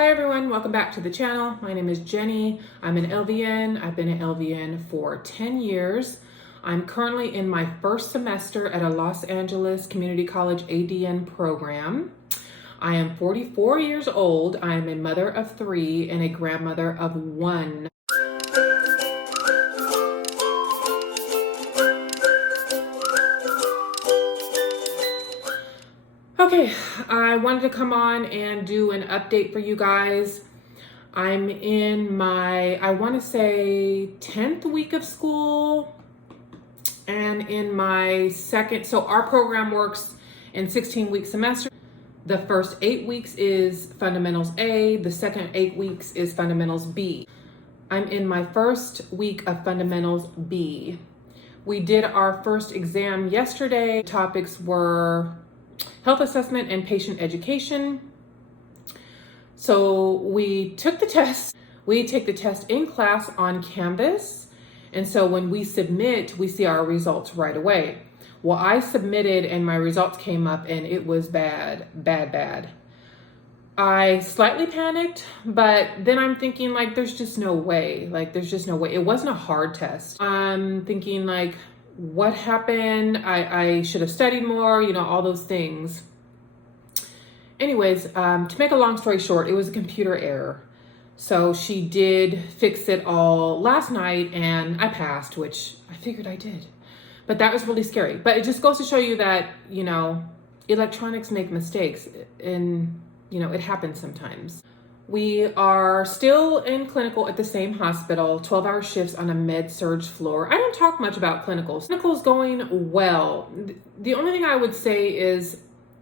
Hi everyone, welcome back to the channel. My name is Jenny. I'm an LVN. I've been an LVN for 10 years. I'm currently in my first semester at a Los Angeles Community College ADN program. I am 44 years old. I am a mother of 3 and a grandmother of 1. Okay, I wanted to come on and do an update for you guys. I'm in my, I want to say 10th week of school and in my second, so our program works in 16-week semesters. The first 8 weeks is Fundamentals A, the second 8 weeks is Fundamentals B. I'm in my first week of Fundamentals B. We did our first exam yesterday. Topics were health assessment and patient education. So we took the test. We take the test in class on Canvas. And so when we submit, we see our results right away. Well, I submitted and my results came up and it was bad. I slightly panicked, but then I'm thinking like, there's just no way. It wasn't a hard test. I'm thinking like, what happened? I should have studied more, all those things. Anyways, to make a long story short, it was a computer error. So she did fix it all last night and I passed, which I figured I did. But that was really scary. But it just goes to show you that, electronics make mistakes and, it happens sometimes. We are still in clinical at the same hospital, 12-hour shifts on a med-surg floor. I don't talk much about clinicals. Clinical's going well. The only thing I would say is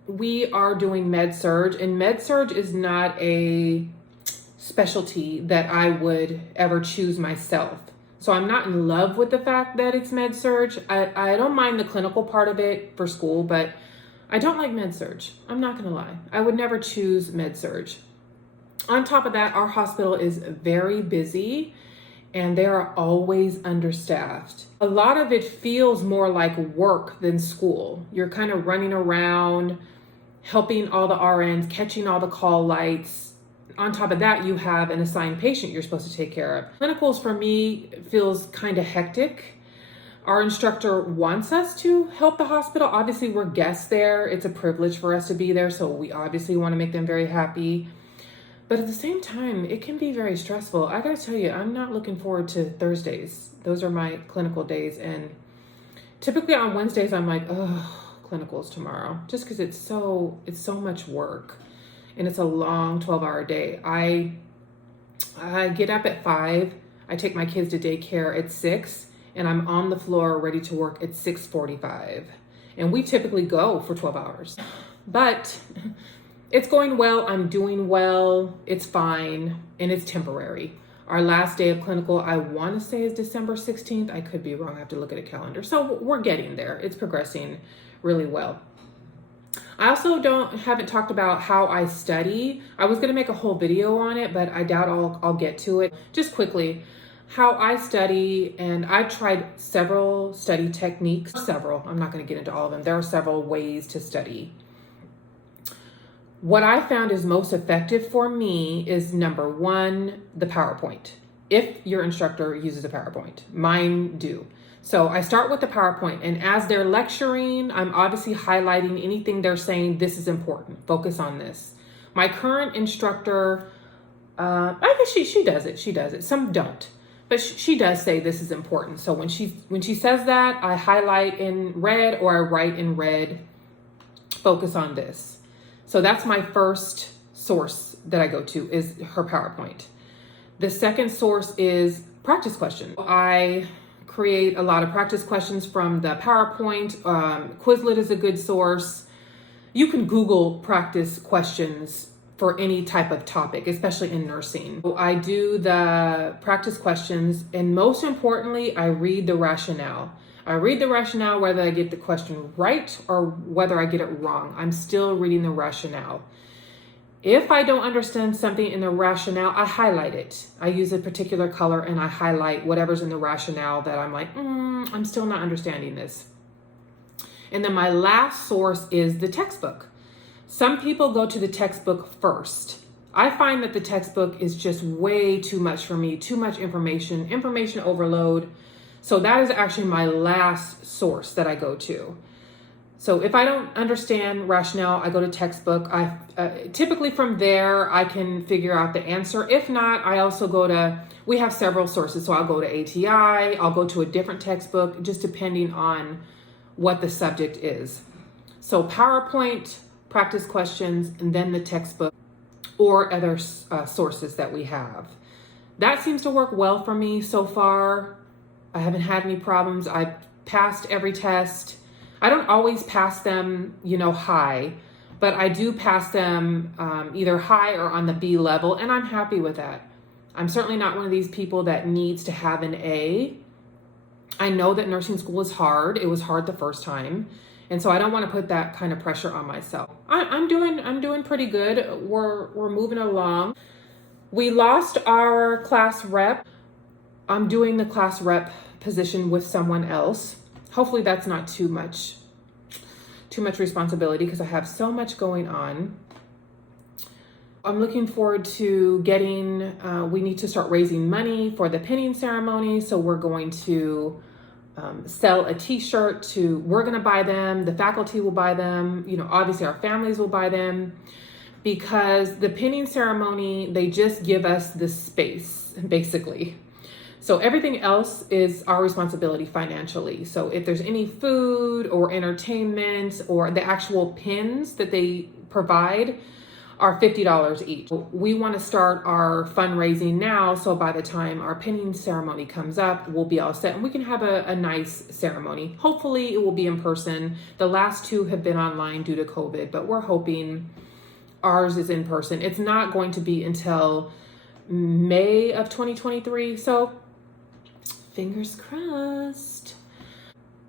we are doing med-surg, and med-surg is not a specialty that I would ever choose myself. So I'm not in love with the fact that it's med-surg. I don't mind the clinical part of it for school, but I don't like med-surg. I'm not gonna lie. I would never choose med-surg. On top of that, our hospital is very busy and they are always understaffed. A lot of it feels more like work than school. You're kind of running around, helping all the RNs, catching all the call lights. On top of that, you have an assigned patient you're supposed to take care of. Clinicals for me feels kind of hectic. Our instructor wants us to help the hospital. Obviously, we're guests there. It's a privilege for us to be there, so we obviously want to make them very happy. But at the same time, it can be very stressful. I gotta tell you, I'm not looking forward to Thursdays. Those are my clinical days. And typically on Wednesdays, I'm like, oh, clinicals tomorrow. Just because it's so much work. And it's a long 12-hour day. I get up at 5. I take my kids to daycare at 6. And I'm on the floor ready to work at 6:45. And we typically go for 12 hours. But it's going well, I'm doing well, it's fine, and it's temporary. Our last day of clinical, I want to say is December 16th. I could be wrong, I have to look at a calendar. So we're getting there, it's progressing really well. I also haven't talked about how I study. I was gonna make a whole video on it, but I doubt I'll get to it. Just quickly, how I study, and I've tried several study techniques. I'm not gonna get into all of them. There are several ways to study. What I found is most effective for me is number 1, the PowerPoint. If your instructor uses a PowerPoint, mine do. So I start with the PowerPoint, and as they're lecturing, I'm obviously highlighting anything they're saying, this is important, focus on this. My current instructor, I guess she does it, some don't. But she does say this is important. So when she says that, I highlight in red or I write in red, focus on this. So that's my first source that I go to is her PowerPoint. The second source is practice questions. I create a lot of practice questions from the PowerPoint. Quizlet is a good source. You can Google practice questions for any type of topic, especially in nursing. I do the practice questions, and most importantly, I read the rationale. I read the rationale whether I get the question right or whether I get it wrong. I'm still reading the rationale. If I don't understand something in the rationale, I highlight it. I use a particular color and I highlight whatever's in the rationale that I'm like, I'm still not understanding this. And then my last source is the textbook. Some people go to the textbook first. I find that the textbook is just way too much for me, too much information overload. So that is actually my last source that I go to. So if I don't understand rationale, I go to textbook. Typically from there, I can figure out the answer. If not, I also go to, we have several sources. So I'll go to ATI, I'll go to a different textbook, just depending on what the subject is. So PowerPoint, practice questions, and then the textbook or other sources that we have. That seems to work well for me so far. I haven't had any problems. I've passed every test. I don't always pass them, high, but I do pass them either high or on the B level, and I'm happy with that. I'm certainly not one of these people that needs to have an A. I know that nursing school is hard. It was hard the first time, and so I don't want to put that kind of pressure on myself. I'm doing pretty good. We're moving along. We lost our class rep. I'm doing the class rep position with someone else. Hopefully that's not too much responsibility because I have so much going on. I'm looking forward to getting, we need to start raising money for the pinning ceremony. So we're going to sell a t-shirt we're going to buy them. The faculty will buy them. Obviously our families will buy them because the pinning ceremony, they just give us the space basically. So everything else is our responsibility financially. So if there's any food or entertainment or the actual pins that they provide are $50 each. We want to start our fundraising now. So by the time our pinning ceremony comes up, we'll be all set and we can have a nice ceremony. Hopefully it will be in person. The last two have been online due to COVID, but we're hoping ours is in person. It's not going to be until May of 2023. So fingers crossed.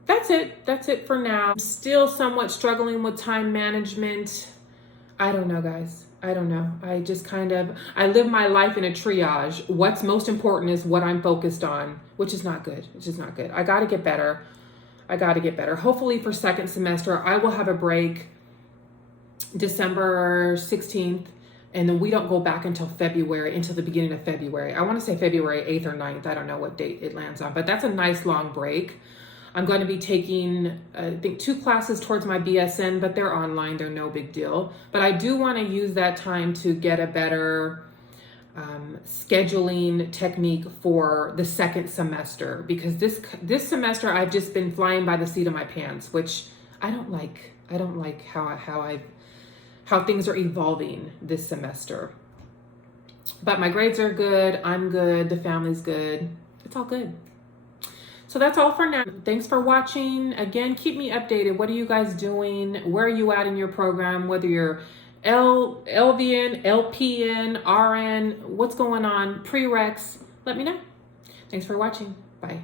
That's it for now. I'm still somewhat struggling with time management. I don't know, guys. I don't know. I live my life in a triage. What's most important is what I'm focused on, which is not good. I got to get better. Hopefully for second semester, I will have a break December 16th. And then we don't go back until the beginning of February. I want to say February 8th or 9th. I don't know what date it lands on, but that's a nice long break. I'm going to be taking, I think, 2 classes towards my BSN, but they're online. They're no big deal. But I do want to use that time to get a better scheduling technique for the second semester, because this semester I've just been flying by the seat of my pants, which I don't like. I don't like how things are evolving this semester. But my grades are good, I'm good, the family's good. It's all good. So that's all for now. Thanks for watching. Again, keep me updated. What are you guys doing? Where are you at in your program? Whether you're LVN, LPN, RN, what's going on, prereqs, let me know. Thanks for watching. Bye.